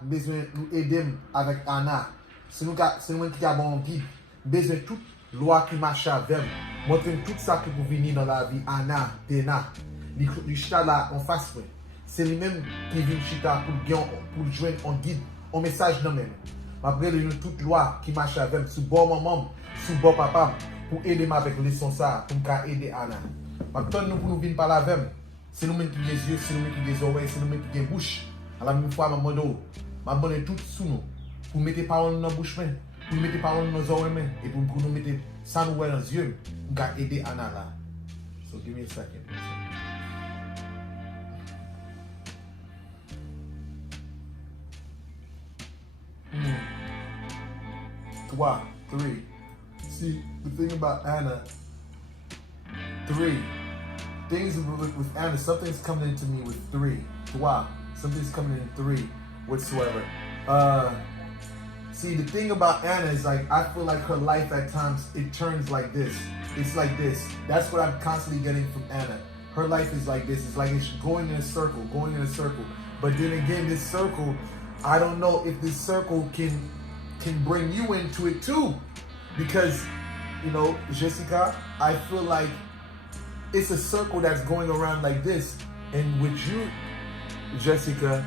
besoin nous aider avec Anna. Si nous qui a bon guide, besoin toute loi qui marche avec, montrer tout ça qui peut venir dans la vie Anna, Dena, les chita là en face. C'est lui-même qui vient chita pour joindre un guide, un message dans même. Après nous toute loi qui marche avec, sous bon maman, sous bon papa, pour aider avec les leçons ça, pour aider Anna. Maintenant nous pour nous venir parler avec, c'est nous-mêmes qui les yeux, c'est nous-mêmes qui les oreilles, c'est nous-mêmes qui les bouches. À la même fois, je demande tout sous nous. Pour mettre les paroles dans la bouche, pour mettre les paroles dans nos oreilles, et pour nous mettre ça nous dans les yeux, pour aider Anna là. So give me a second. 3. See, the thing about Anna, 3. Things with Anna, something's coming into me with 3. Something's coming in 3 whatsoever. See, the thing about Anna is like, I feel like her life at times, it turns like this. It's like this. That's what I'm constantly getting from Anna. Her life is like this. It's like it's going in a circle. But then again, this circle, I don't know if this circle can bring you into it too. Because, you know, Jessica, I feel like it's a circle that's going around like this. And with you, Jessica,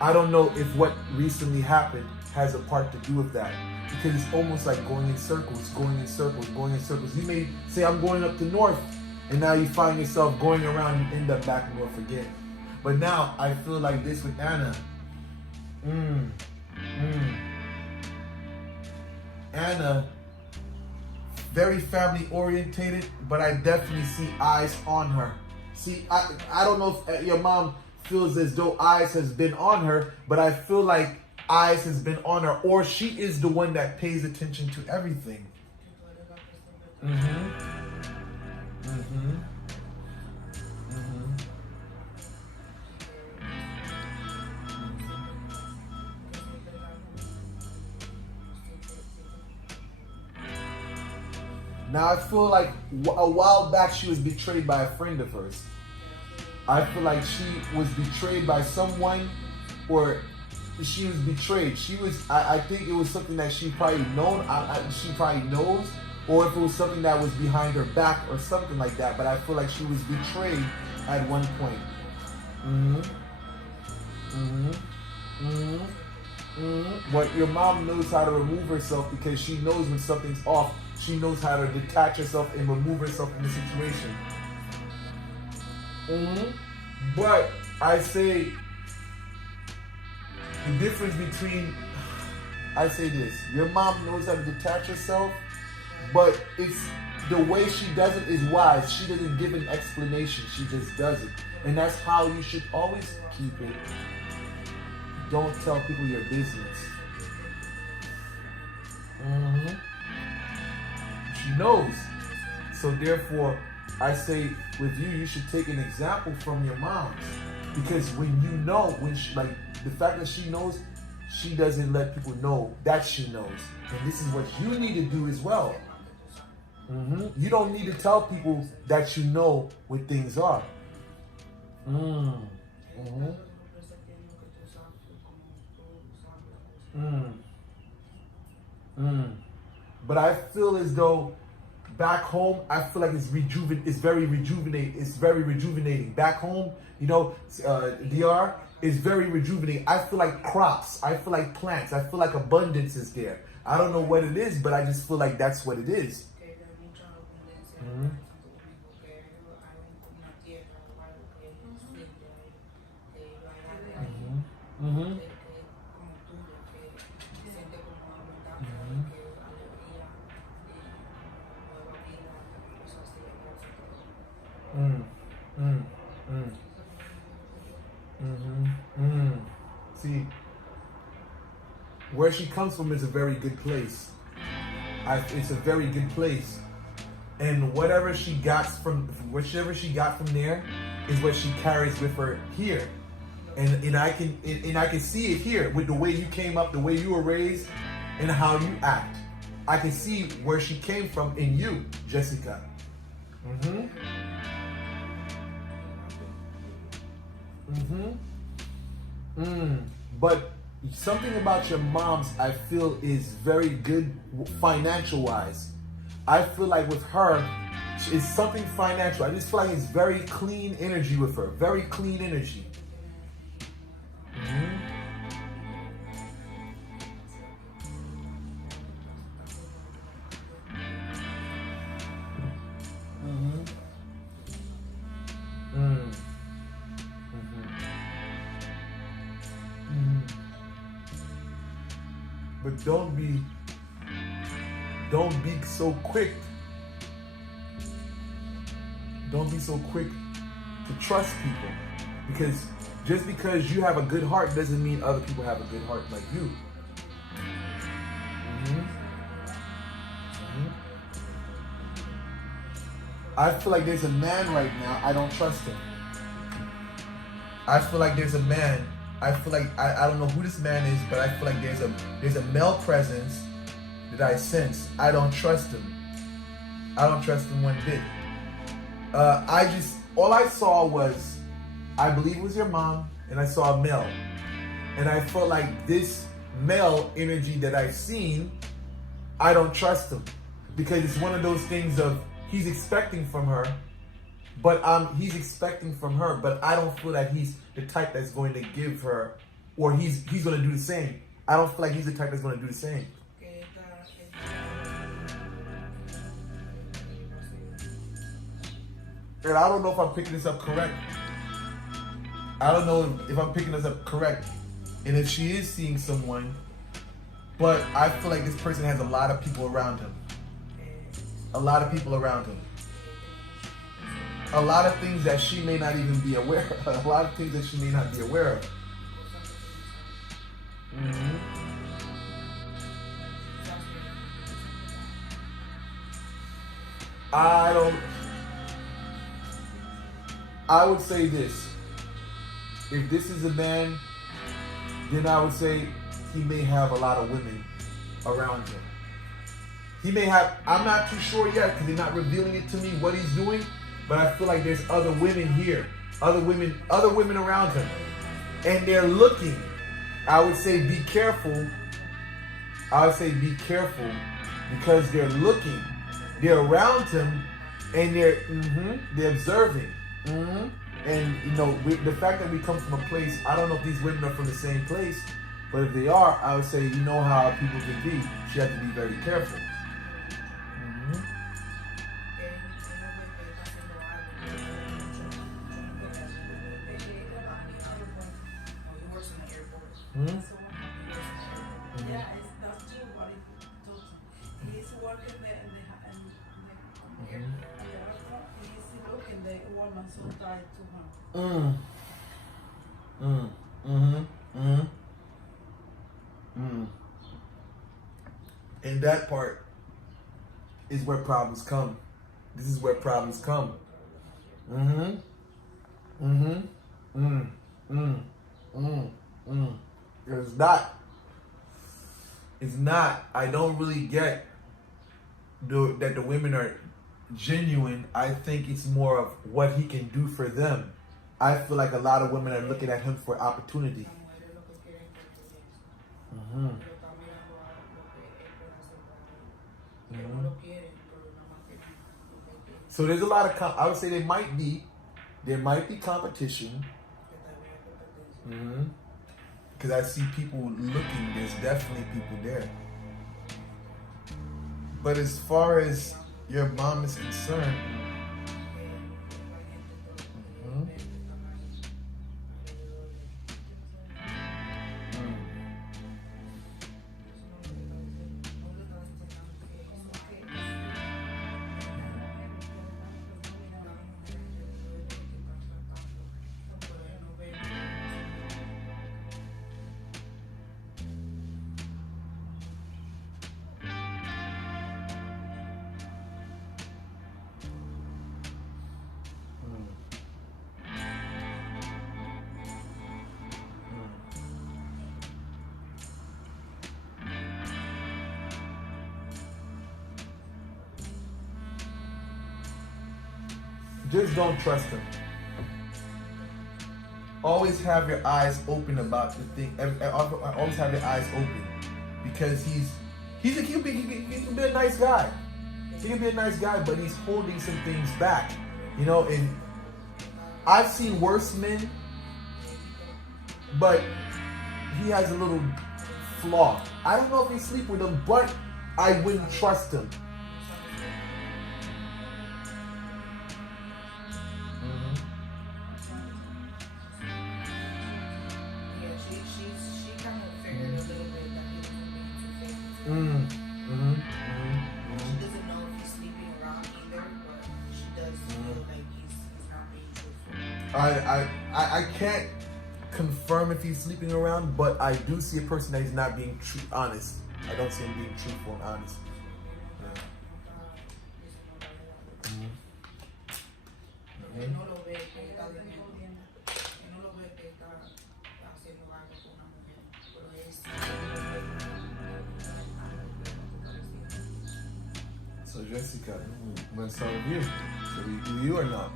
I don't know if what recently happened has a part to do with that. Because it's almost like going in circles. You may say, I'm going up to north, and now you find yourself going around and end up back north again. But now I feel like this with Anna. Anna, very family orientated, but I definitely see eyes on her. See, I don't know if your mom feels as though eyes has been on her, but I feel like eyes has been on her, or she is the one that pays attention to everything. Now I feel like a while back she was betrayed by a friend of hers. I feel like she was betrayed by someone, or she was betrayed. I think it was something that she probably she probably knows, or if it was something that was behind her back or something like that. But I feel like she was betrayed at one point. But your mom knows how to remove herself because she knows when something's off. She knows how to detach herself and remove herself from the situation. But I say the difference between, I say this, your mom knows how to detach herself, but it's the way she does it is wise. She doesn't give an explanation, she just does it. And that's how you should always keep it. Don't tell people your business. She knows. So therefore, I say with you should take an example from your mom. Because when you know, like the fact that she knows, she doesn't let people know that she knows. And this is what you need to do as well. You don't need to tell people that you know what things are. But I feel as though back home, I feel like it's very rejuvenating. Back home, you know, DR is very rejuvenating. I feel like crops. I feel like plants. I feel like abundance is there. I don't know what it is, but I just feel like that's what it is. See, where she comes from is a very good place. It's a very good place, and whatever she got from there is what she carries with her here, and I can see it here with the way you came up, the way you were raised, and how you act. I can see where she came from in you, Jessica. But Something about your mom's, I feel, is very good financial wise. I feel like with her, it's something financial. I just feel like it's very clean energy with her. Very clean energy. Mm-hmm. Mm-hmm. Mm. Mm-hmm. Mm-hmm. But don't be so quick. Don't be so quick to trust people. Because just because you have a good heart doesn't mean other people have a good heart like you. Mm-hmm. Mm-hmm. I feel like there's a man right now, I don't trust him. I feel like there's a man. I feel like I don't know who this man is, but I feel like there's a male presence that I sense. I don't trust him. I don't trust him one bit. All I saw was, I believe it was your mom, and I saw a male. And I felt like this male energy that I've seen, I don't trust him. Because it's one of those things of, he's expecting from her, but he's expecting from her, but I don't feel that he's the type that's going to give her, or he's going to do the same. I don't feel like he's the type that's going to do the same. And I don't know if I'm picking this up correct. I don't know if I'm picking this up correct. And if she is seeing someone, but I feel like this person has a lot of people around him. A lot of people around him. A lot of things that she may not even be aware of. A lot of things that she may not be aware of. Mm-hmm. I would say this. If this is a man, then I would say he may have a lot of women around him. He may have, I'm not too sure yet because they're not revealing it to me what he's doing, but I feel like there's other women here, other women around him. And they're looking. I would say be careful. I would say be careful because they're looking. They're around him and they're observing. Mm-hmm. And you know, the fact that we come from a place, I don't know if these women are from the same place, but if they are, I would say, you know how people can be. You have to be very careful. Mm-hmm. Mm-hmm. Yeah, that's true. What he's working there in the airport. He's looking the woman so tied to him. And that part is where problems come. This is where problems come. It's not. I don't really get that the women are genuine. I think it's more of what he can do for them. I feel like a lot of women are looking at him for opportunity. So there's a lot of, I would say there might be competition. Because I see people looking, there's definitely people there. But as far as your mom is concerned, just don't trust him. always have your eyes open about the thing. Always have your eyes open because he can be a nice guy. He can be a nice guy, but he's holding some things back, you know. And I've seen worse men, but he has a little flaw. I don't know if he sleep with him, but I wouldn't trust him. She doesn't know if he's sleeping around either, but she does feel like he's not being truthful. I can't confirm if he's sleeping around, but I do see a person that is not being honest. I don't see him being truthful and honest. So Jessica, I'm gonna start with you. So we do you or not?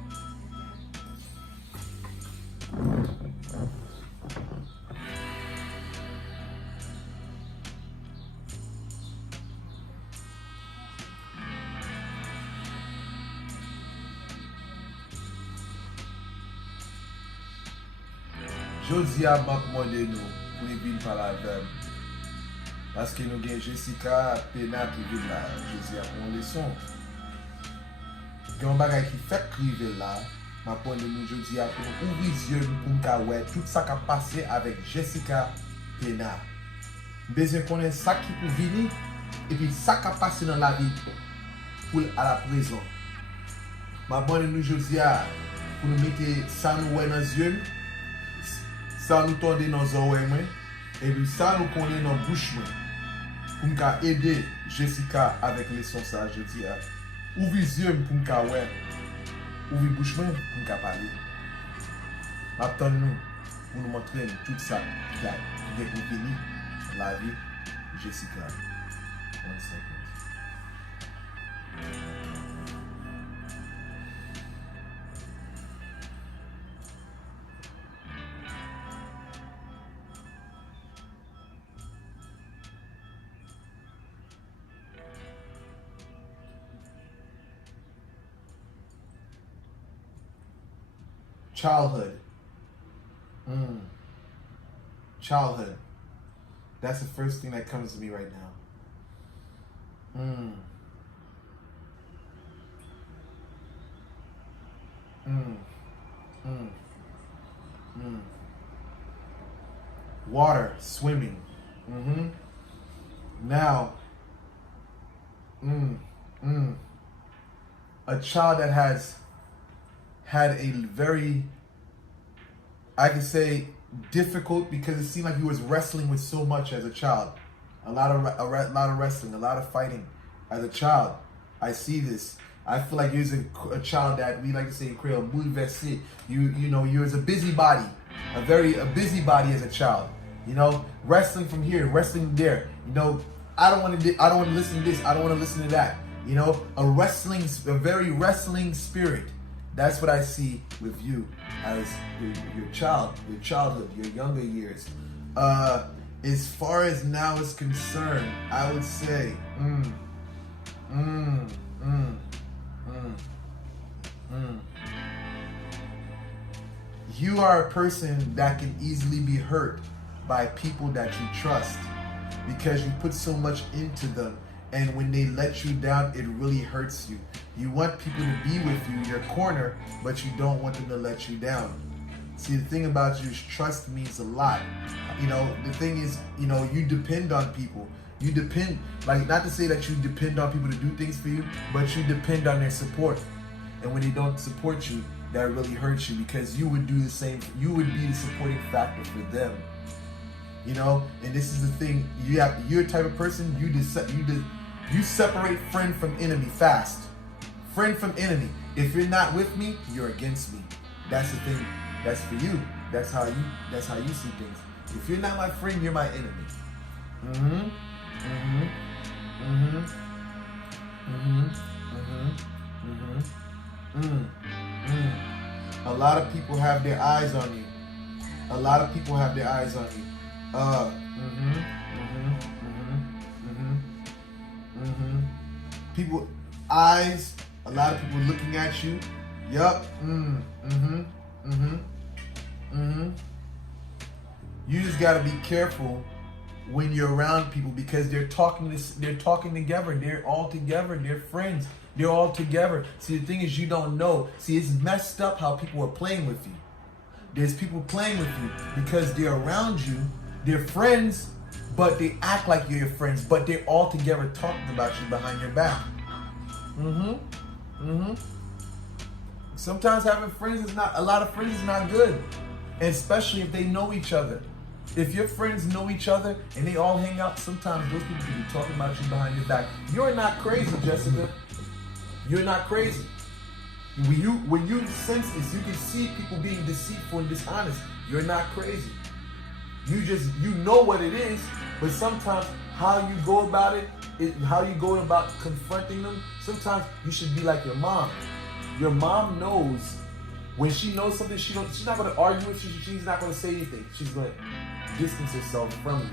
Jodi a m'a demandé nous pour venir parler avec. Parce que nous avons Jessica Pena qui vient là, Josie a une leçon. Il y a un bagage qui fait criver là, m'a demandé nous Josie a pour nous ouvrir les yeux pour nous voir tout ça qui a passé avec Jessica Pena. Besoin connaître ça qui peut venir et puis ça qui a passé dans la vie pour à la prison. M'a demandé nous Josie a pour nous mettre ça nous dans les yeux. Ça nous tourne dans les oreilles et puis ça nous connaît dans la bouche pour nous aider Jessica avec les sons ça je dis ouvrir les yeux pour nous voir ouvrir la bouche pour nous parler attendons-nous pour nous montrer tout ça qui a venir dans la vie de Jessica. 1 second. Childhood. Childhood. That's the first thing that comes to me right now. Water, swimming. Now, a child that has had a very, I could say, difficult, because it seemed like he was wrestling with so much as a child. A lot of wrestling, a lot of fighting as a child. I see this. I feel like you're a child that we like to say in Creole, bouleversé. You was a busybody, a busybody as a child. You know, wrestling from here, wrestling there. You know, I don't want to listen to this. I don't want to listen to that. You know, a very wrestling spirit. That's what I see with you as your childhood, your younger years. As far as now is concerned, I would say, you are a person that can easily be hurt by people that you trust because you put so much into them, and when they let you down, it really hurts you. You want people to be with you, your corner, but you don't want them to let you down. See, the thing about you is trust means a lot. You know, the thing is, you know, you depend on people. You depend, like, not to say that you depend on people to do things for you, but you depend on their support. And when they don't support you, that really hurts you, because you would do the same. You would be the supporting factor for them. You know, and this is the thing. You're a type of person, you separate friend from enemy fast. Friend from enemy. If you're not with me, you're against me. That's the thing. That's for you. That's how you see things. If you're not my friend, you're my enemy. A lot of people have their eyes on you. A lot of people have their eyes on you. People, eyes, a lot of people looking at you. Yup. You just gotta be careful when you're around people because they're talking together. They're all together. They're friends. They're all together. See, the thing is, you don't know. See, it's messed up how people are playing with you. There's people playing with you because they're around you. They're friends, but they act like you're your friends. But they're all together talking about you behind your back. Sometimes having friends is not, a lot of friends is not good. And especially if they know each other. If your friends know each other and they all hang out, sometimes those people can be talking about you behind your back. You're not crazy, Jessica. You're not crazy. When you sense this, you can see people being deceitful and dishonest. You're not crazy. You know what it is, but sometimes how you go about it, how you go about confronting them, sometimes you should be like your mom. Your mom knows when she knows something, she's not going to argue with you. She's not going to say anything. She's going to distance herself from you.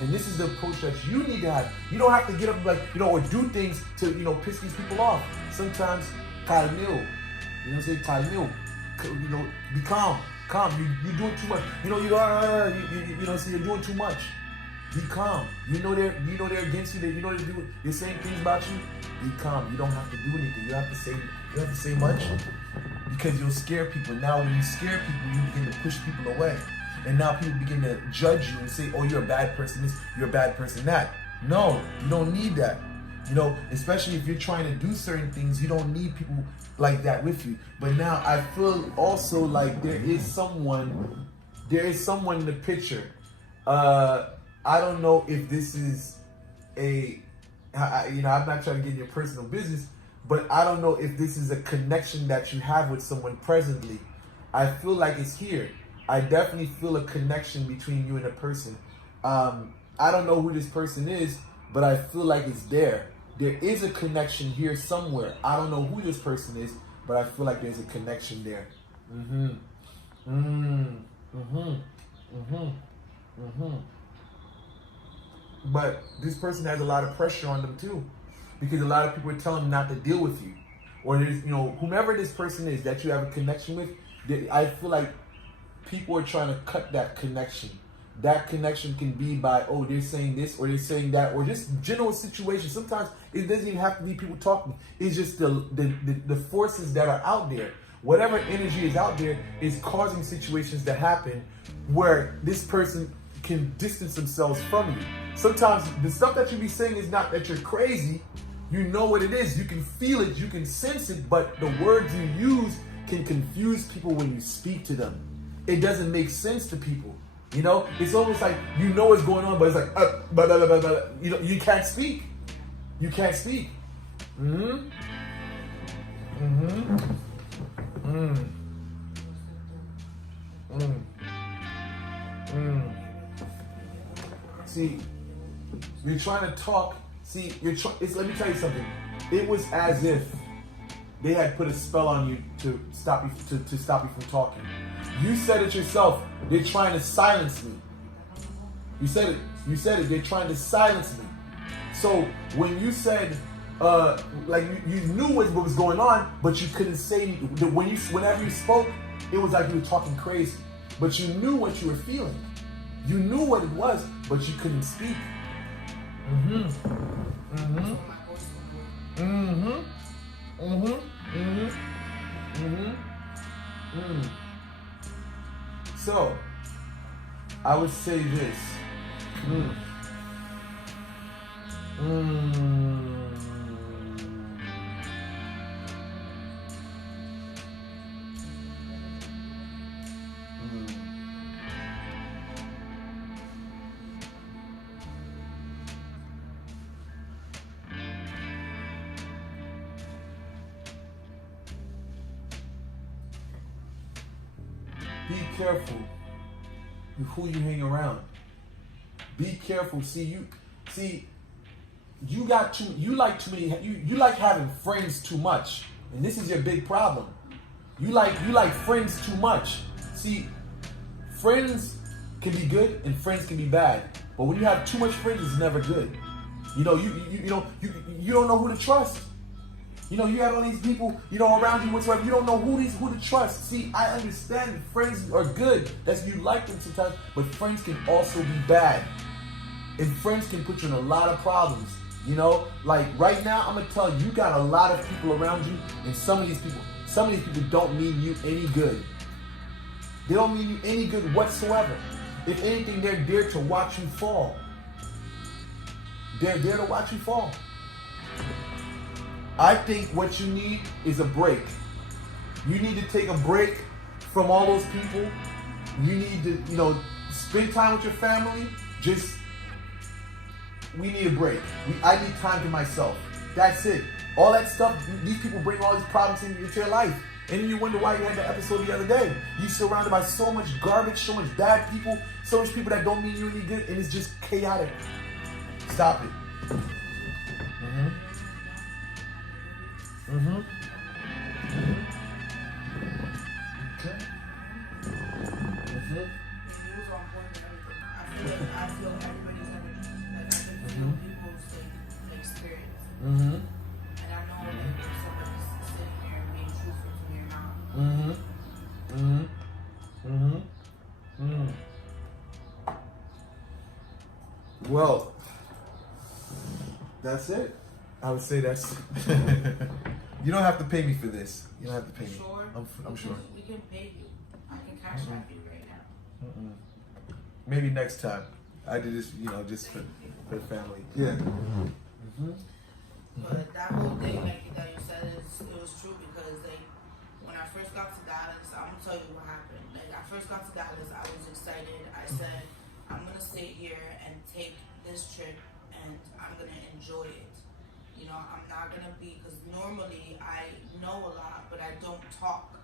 And this is the approach that you need to have. You don't have to get up and or do things to, piss these people off. Sometimes, calmeo. Calmeo. Be calm. Calm. You're doing too much. You're doing too much. Be calm. You know they're against you. They're saying things about you. Be calm. You don't have to do anything. You don't have to say much because you'll scare people. Now, when you scare people, you begin to push people away, and now people begin to judge you and say, "Oh, you're a bad person. This, you're a bad person. That." No, you don't need that. Especially if you're trying to do certain things, you don't need people like that with you. But now I feel also like there is someone in the picture. I don't know if this is I'm not trying to get in your personal business, but I don't know if this is a connection that you have with someone presently. I feel like it's here. I definitely feel a connection between you and a person. I don't know who this person is, but I feel like it's there. There is a connection here somewhere. I don't know who this person is, but I feel like there's a connection there. But this person has a lot of pressure on them too, because a lot of people are telling them not to deal with you, or there's whomever this person is that you have a connection with. I feel like people are trying to cut that connection. That connection can be by they're saying this or they're saying that, or just general situations. Sometimes it doesn't even have to be people talking. It's just the forces that are out there. Whatever energy is out there is causing situations to happen where this person can distance themselves from you. Sometimes the stuff that you be saying is not that you're crazy. You know what it is. You can feel it. You can sense it. But the words you use can confuse people when you speak to them. It doesn't make sense to people. It's almost like what's going on, but it's like blah, blah, blah, blah. You can't speak. You can't speak. See, you're trying to talk. See, let me tell you something. It was as if they had put a spell on you to stop you from talking. You said it yourself. They're trying to silence me. You said it. They're trying to silence me. So when you said, you knew what was going on, but you couldn't say anything. Whenever you spoke, it was like you were talking crazy. But you knew what you were feeling. You knew what it was, but you couldn't speak. So, I would say this. Be careful with who you hang around. Be careful. You like having friends too much. And this is your big problem. You like friends too much. See, friends can be good and friends can be bad. But when you have too much friends, it's never good. You know, you don't know who to trust. You know, you have all these people, you know, around you whatsoever. You don't know who to trust. See, I understand that friends are good. That's you like them sometimes, but friends can also be bad. And friends can put you in a lot of problems. You know, like right now, I'm gonna tell you, you got a lot of people around you, and some of these people don't mean you any good. They don't mean you any good whatsoever. If anything, they're there to watch you fall. They're there to watch you fall. I think what you need is a break. You need to take a break from all those people. You need to, you know, spend time with your family. We need a break. I need time to myself. That's it. All that stuff, these people bring all these problems into your life. And then you wonder why you had that episode the other day. You surrounded by so much garbage, so much bad people, so much people that don't mean you any good, and it's just chaotic. Stop it. Okay. I feel everybody's energy. Like I can feel people's like spirits. And I know that if somebody's sitting here and being truthful to me or not. Well, that's it. I would say that's. You don't have to pay me for this. You don't have to pay me. Sure. I'm sure. We can pay you. I can Cashapp you right now. Maybe next time. I did this, you know, just for the family. Yeah. But that whole thing, like that you said, it was true because when I first got to Dallas, I'm gonna tell you what happened. Like I first got to Dallas, I was excited. I said, I'm gonna stay here and take this trip, and I'm gonna enjoy it. You know, I'm not gonna be, because normally I know a lot, but I don't talk.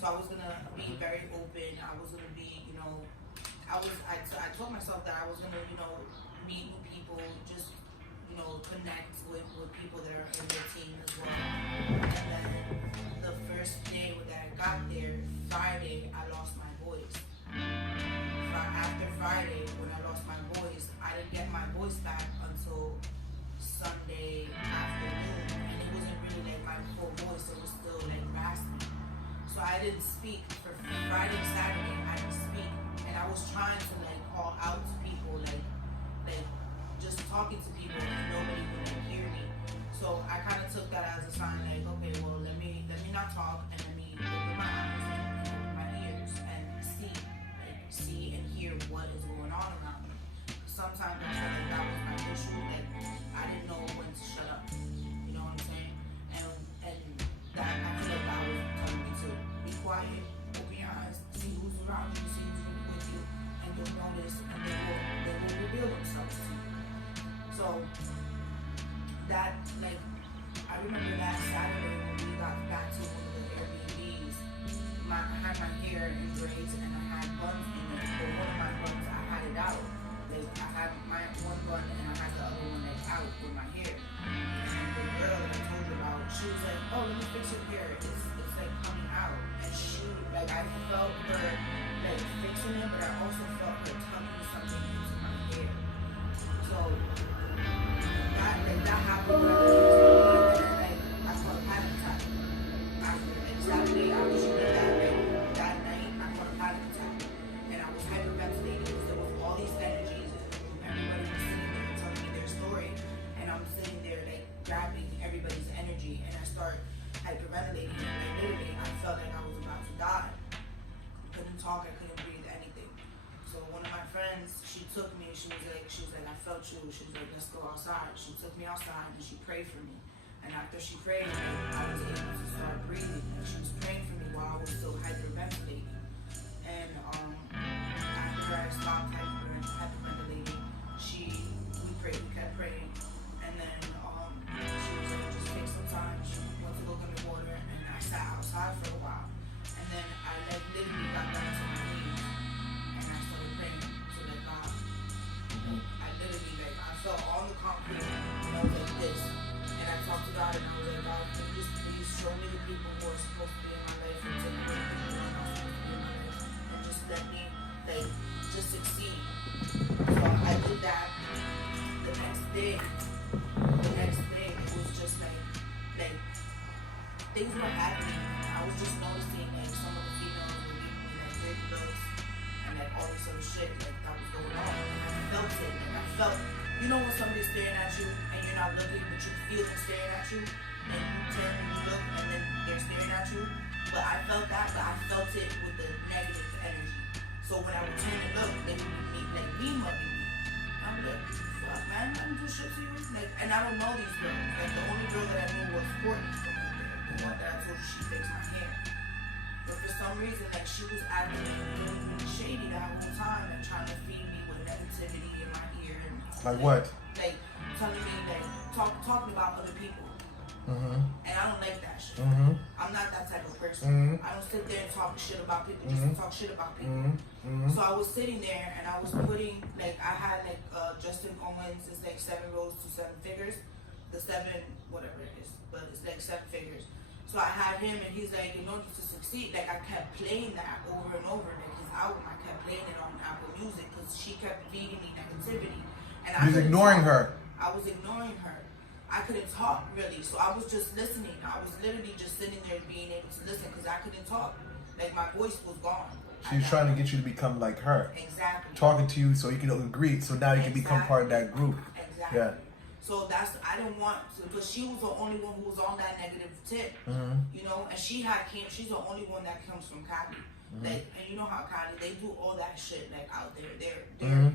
So I was gonna be very open. I was gonna be, you know, I told myself that I was gonna, you know, meet new people, just, you know, connect with people that are in their team as well. And then the first day that I got there, Friday, I lost my voice. After Friday, when I lost my voice, I didn't get my voice back until Sunday afternoon, and it wasn't really like my full voice, it was still like raspy. So I didn't speak for Friday, Saturday, I didn't speak, and I was trying to like call out to people, like just talking to people, and nobody would like hear me. So I kind of took that as a sign, like, okay, well, let me not talk, and let me open my eyes and open my ears and see and hear what is going on around me. Sometimes I felt like that was my issue, that I didn't know when to shut up. You know what I'm saying? And that I feel like that was telling me to be quiet, open your eyes, see who's around you, see who's really with you, and you'll notice, and they will reveal themselves to you. So that, like, I remember last Saturday when we got back to one of the Airbnbs, I had my hair in braids and I had buns in it, but one of my buns, I had it out. Like, I had my one bun and I had the other one like out with my hair. And the girl that I told you about, she was like, oh, let me fix your hair. It's like coming out. And she, like, I felt her like fixing it, but I also felt her tucking something into my hair. So that happened. I caught a panic attack. Saturday, I was shooting that night, I caught a panic attack. And I was hyperventilating because there was all these energies. Everybody was sitting there telling me their story, and I'm sitting there like grabbing everybody's energy, and I start hyperventilating, and like literally I felt like I was about to die. I couldn't talk, I couldn't breathe, anything. So one of my friends, she took me, she was like, I felt you. She was like, let's go outside. She took me outside and she prayed for me. And after she prayed, I was able to start breathing. And she was praying for me while I was still hyperventilating. And after I stopped hyperventilating, we kept praying. And then she was like, just take some time. She went to look in the water, and I sat outside for a while. And then I like literally got down to my knees, and I started praying to like God. I literally I felt on the concrete, and I was like this. And I talked to God, and I was like, God, can you just please show me the people who are supposed to be in my life, and take away the people who are not supposed to be in my life, and just let me day, it was just like things were happening. I was just noticing like some of the females were giving me like dirty looks and like all this other shit like that was going on. And I felt it. Like I felt, you know, when somebody's staring at you and you're not looking, but you feel them staring at you, and you turn and you look, and then they're staring at you. But I felt that, but I felt it with the negative energy. So when I would turn and look, they would be like me mugging me. I'm like, fuck, man, I'm doing shit to you. Like, and I don't know these girls. Like the only girl that I knew was Courtney from over there. The one that I told you she fixed my hair. But for some reason, like she was acting really, really shady that whole time and trying to feed me with negativity in my ear. And like what? Like telling me like talking about other people. Mm-hmm. And I don't like that shit. Mm-hmm. I'm not that type of person. Mm-hmm. I don't sit there and talk shit about people just to talk shit about people. Mm-hmm. So I was sitting there and I was putting, like, I had like Justin Owens is like 7 rows to 7 figures. The 7, whatever it is, but it's like 7 figures. So I had him and he's like, in order to succeed, like I kept playing that over and over. Like his album, I kept playing it on Apple Music because she kept feeding me negativity. And I was ignoring her. I was ignoring her. I couldn't talk really, so I was just listening. I was literally just sitting there being able to listen because I couldn't talk. Like my voice was gone. She's trying to get you to become like her. Exactly. Talking to you so you can agree, so now you can become part of that group. Exactly. Yeah. So I didn't want to, because she was the only one who was on that negative tip, you know, and she's the only one that comes from Cali. Like, and you know how Cali, they do all that shit like out there.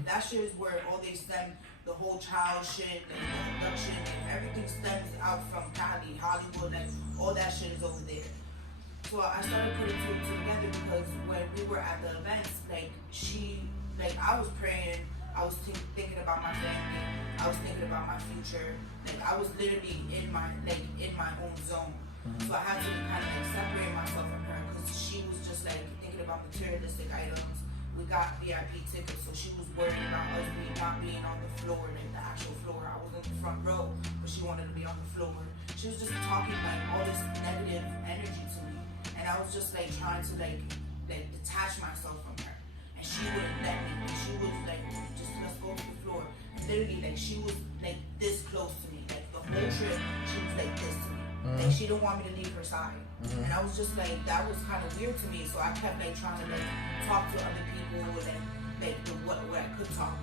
That shit is where all they stem the whole child shit, like the abduction, like everything stems out from Cali, Hollywood, like all that shit is over there. So I started putting two together because when we were at the events, like I was praying, I was thinking about my family, I was thinking about my future, like I was literally in my own zone. So I had to kind of like separate myself from her because she was just like thinking about materialistic items. We got VIP tickets, so she was worried about us not being on the floor, like the actual floor. I was in the front row, but she wanted to be on the floor. She was just talking like all this negative energy to me, and I was just like trying to like detach myself from her, and she wouldn't let me. She was like, just let's go to the floor. And literally, like she was like this close to me, like the whole trip, she was like this to me. Like she didn't want me to leave her side. And I was just like, that was kind of weird to me. So I kept like trying to like talk to other people like what I could talk.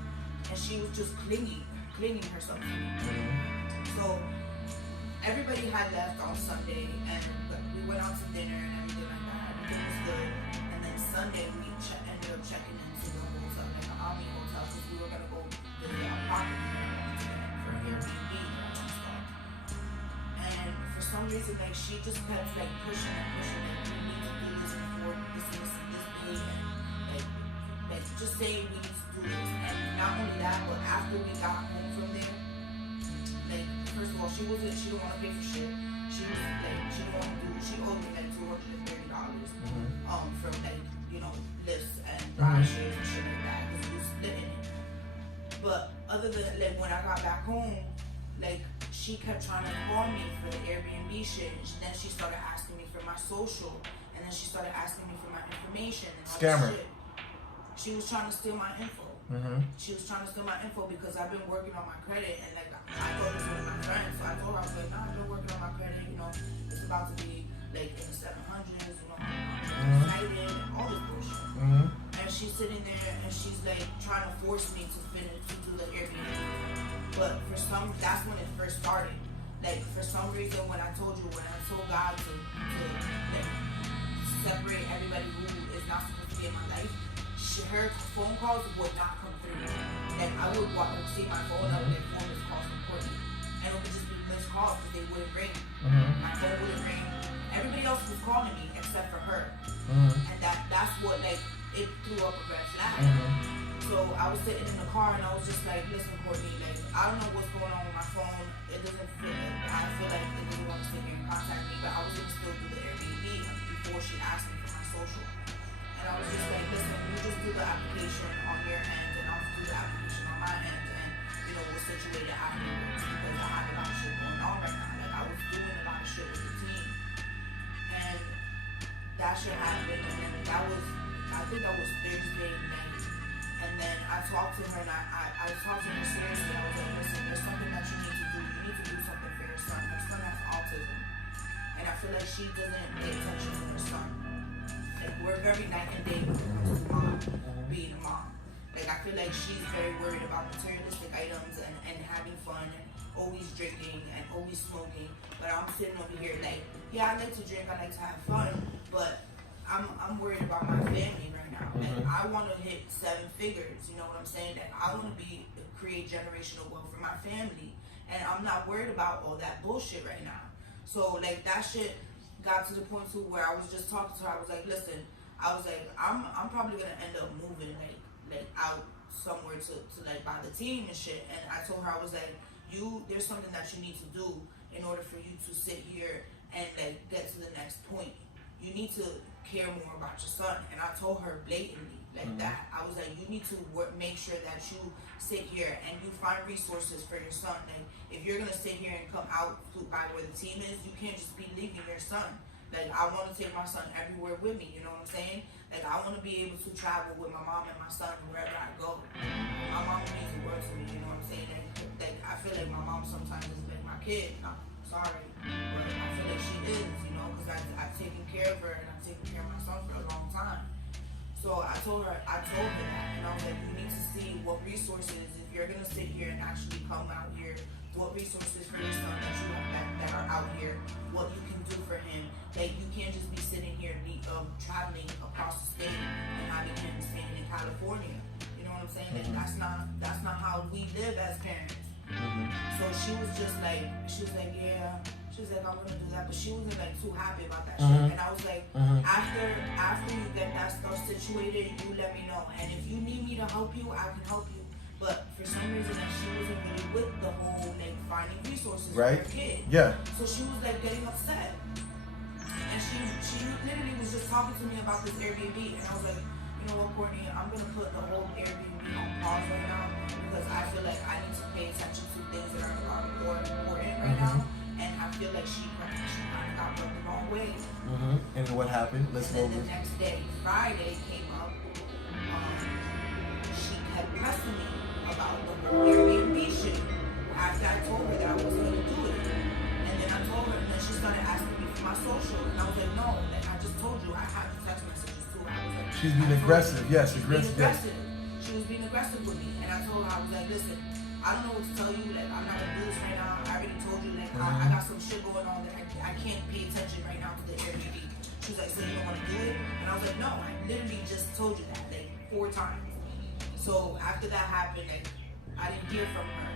And she was just clinging herself to me. So everybody had left on Sunday and we went out to dinner and everything like that. Everything was good. And then Sunday we ended up checking into the hotel, like an Omni hotel, because we were gonna go visit our property for Airbnb. And for some reason, like she just kept like pushing, like we need to do this before this day, and like just saying we need to do this. And not only that, but after we got home from there, like first of all, she didn't want to pay for shit. She was like, she owed me like $230 from like, you know, lifts and ride shares and shit like that because we was splitting it. But other than like when I got back home, like she kept trying to call me for the Airbnb shit, and then she started asking me for my social, and then she started asking me for my information and all Scammer. this shit. She was trying to steal my info. She was trying to steal my info because I've been working on my credit, and like I thought this was my friend, so I told her, I was like, nah, I've been working on my credit, you know, it's about to be like in the 700s, you know, I'm excited and all this bullshit. And she's sitting there and she's like trying to force me to do the Airbnb. But that's when it first started. Like for some reason, when I told God to like separate everybody who is not supposed to be in my life, her phone calls would not come through. Like I would see my phone up and phone is calls from Courtney, and it would just be missed calls because they wouldn't ring. My phone wouldn't ring. Everybody else was calling me except for her, and that's what like it threw up a red flag. So I was sitting in the car and I was just like, listen, Courtney, like I don't know what's going on with my phone. It doesn't feel. I feel like it doesn't want to sit here and contact me, but I was gonna still do the Airbnb before she asked me for my social. And I was just like, listen, you just do the application on your end, and I'll do the application on my end, and you know we'll situate it afterwards because I have a lot of shit going on right now. Like I was doing a lot of shit with the team, and that shit happened, and then I think that was Thursday night. And then I talked to her and I talked to her seriously. I was like, listen, there's something that like she doesn't pay attention to her son. Like, we're very night and day when it comes to mom, being a mom. Like, I feel like she's very worried about materialistic items and having fun and always drinking and always smoking. But I'm sitting over here like, yeah, I like to drink, I like to have fun, but I'm worried about my family right now. Like, I want to hit 7 figures, you know what I'm saying? Like, I want to create generational wealth for my family. And I'm not worried about all that bullshit right now. So, like, that shit got to the point too where I was just talking to her. I was like, listen, I was like, I'm probably gonna end up moving like out somewhere to like buy the team and shit. And I told her, I was like, there's something that you need to do in order for you to sit here and like get to the next point. You need to care more about your son. And I told her blatantly like that. I was like, you need to make sure that you sit here and you find resources for your son. Like, if you're gonna sit here and come out by where the team is, you can't just be leaving your son. Like, I want to take my son everywhere with me, you know what I'm saying? Like, I want to be able to travel with my mom and my son wherever I go. My mom means the world to me, you know what I'm saying? Like, I feel like my mom sometimes is like my kid. No, sorry, but I feel like she is, you know, because I've taken care of her and I've taken care of my son for a long time. So I told her that, and I was like, you need to see what resources, if you're gonna sit here and actually come out here, what resources for your son that you have that are out here, what you can do for him. Like, you can't just be sitting here traveling across the state and having him staying in California. You know what I'm saying? Like, that's not how we live as parents. So she was like, yeah. She was like, I'm gonna do that, but she wasn't like too happy about that shit. And I was like, after you get that stuff situated, you let me know. And if you need me to help you, I can help you. But for some reason, like, she wasn't really with the whole like finding resources for her kid. Yeah. So she was like getting upset, and she literally was just talking to me about this Airbnb, and I was like, you know what, Courtney, I'm gonna put the whole Airbnb on pause right now because I feel like I need to pay attention to things that are more important right now. And I feel like she kind of got rubbed the wrong way. And what happened? Let's go. And then the next day, Friday came up. She kept pressing me about the whole Airbnb shit. After I told her that I wasn't going to do it. And then I told her, and then she started asking me for my social. And I was like, no, like I just told you, I have the text messages too. I was like, she's being aggressive. Yes, aggressive. She was being aggressive with me. And I told her, I was like, listen, I don't know what to tell you. Like, I'm not gonna do this right now. I already told you. Like, I got some shit going on that I can't pay attention right now to the Airbnb. She was like, so you don't want to do it? And I was like, no. I literally just told you that like 4 times. So after that happened, like, I didn't hear from her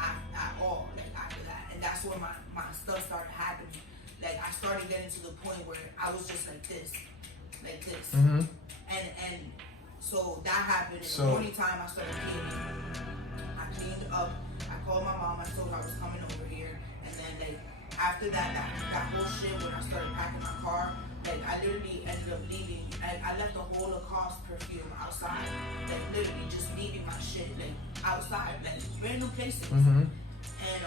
at all. Like after that, and that's when my stuff started happening. Like, I started getting to the point where I was just like this. And so that happened. And the only time I started cleaned up. I called my mom. I told her I was coming over here. And then like after that whole shit, when I started packing my car, like I literally ended up leaving. I left the whole Lacoste perfume outside. Like literally just leaving my shit like outside, like random places. And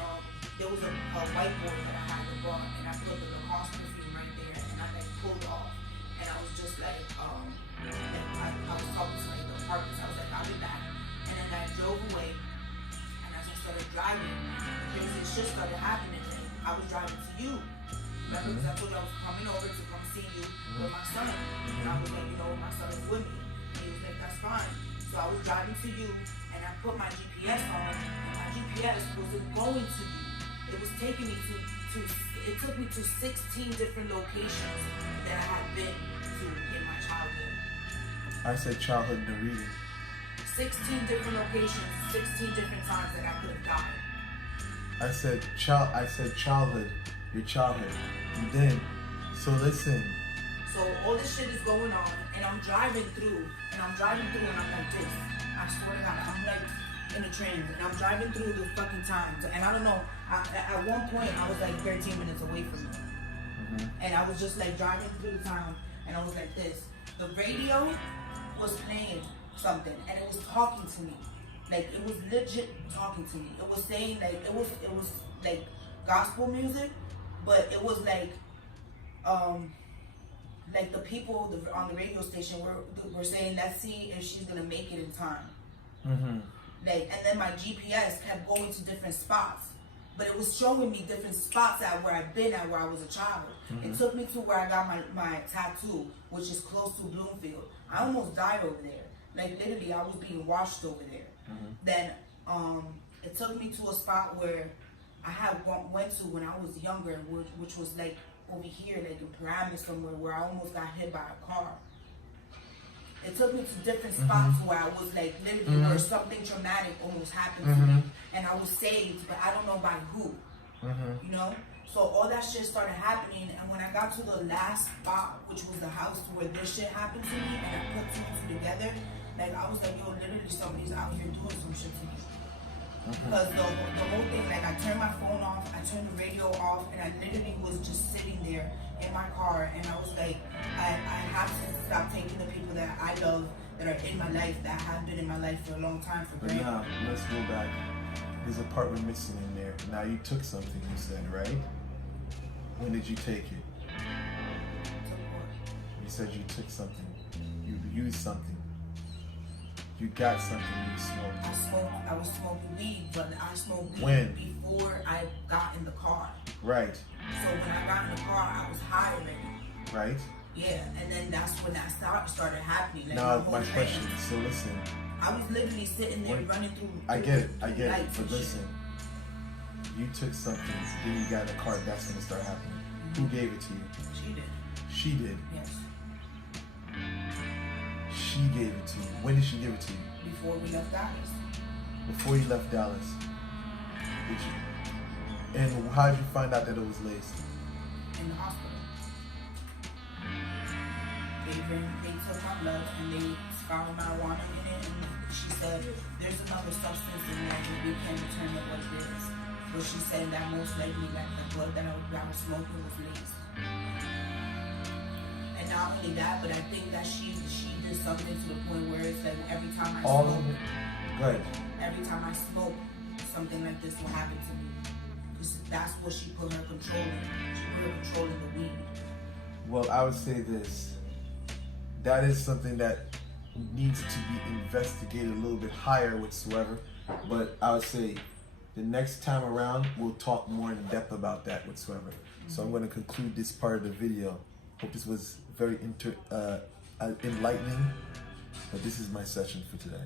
there was a whiteboard that I had bought, and I put the Lacoste perfume right there, and I like pulled off. And I was just like, I was talking to like the apartments. I was like, I'll be back. And then I drove away. Started driving, crazy shit started happening. I was driving to you. Remember, because I told you I was coming over to come see you with my son. And I was like, you know, my son is with me. And he was like, that's fine. So I was driving to you, and I put my GPS on, and my GPS wasn't going to you. It was taking me it took me to 16 different locations that I had been to in my childhood. I said childhood in the reading. 16 different locations, 16 different times that I could have died. I said childhood, your childhood. And then, so listen. So all this shit is going on, and I'm driving through, and I'm like this. I swear to God, I'm like in the trains, and I'm driving through the fucking times. And I don't know, at one point I was like 13 minutes away from you. And I was just like driving through the town, and I was like this. The radio was playing something, and it was talking to me. Like, it was legit talking to me. It was saying like it was like gospel music, but it was like the people on the radio station were saying, let's see if she's gonna make it in time. Like, and then my GPS kept going to different spots. but it was showing me different spots at where I've been at where I was a child. It took me to where I got my tattoo, which is close to Bloomfield. I almost died over there. Like literally, I was being washed over there. Then it took me to a spot where I had went to when I was younger, which was like over here, like in Pyramid somewhere, where I almost got hit by a car. It took me to different spots where I was like literally where something traumatic almost happened to me, and I was saved, but I don't know by who. You know, so all that shit started happening, and when I got to the last spot, which was the house where this shit happened to me, and I put two and two together, like I was like, yo, literally somebody's out here doing some shit to me. Because the whole thing, like I turned my phone off, I turned the radio off, and I literally was just sitting there in my car, and I was like, I have to stop taking the people that I love, that are in my life, that have been in my life for a long time for granted. Now, let's go back. There's a part we're missing in there. Now, you took something, you said, right? When did you take it? Took what? You said you took something. You used something. You got something you smoked. I was smoking weed, but I smoked weed When? before I got in the car. Right. So when I got in the car, I was high already. Right? Yeah, and then that's when that started happening. Like Now, whole my thing. question, so listen. I was literally sitting there running through. I get it, lights but and shit. listen. You took something, then you got in the car, that's when it started happening. Who gave it to you? She did. She did. Yes. She gave it to you. When did she give it to you? Before we left Dallas. Before you left Dallas. Did you? And how did you find out that it was laced? In the hospital. They took my blood and they found marijuana in it, and she said there's another substance in there and we can't determine what it is. But she said that most likely like the blood that I was smoking was laced. And not only that, but I think that she did something to the point where it's like every time I All smoke, of it? Good. every time I smoke, something like this will happen to me. Because that's what she put her control in. She put her control in the weed. Well, I would say this. That is something that needs to be investigated a little bit higher whatsoever. But I would say the next time around, we'll talk more in depth about that whatsoever. So I'm going to conclude this part of the video. Hope this was very enlightening. But this is my session for today.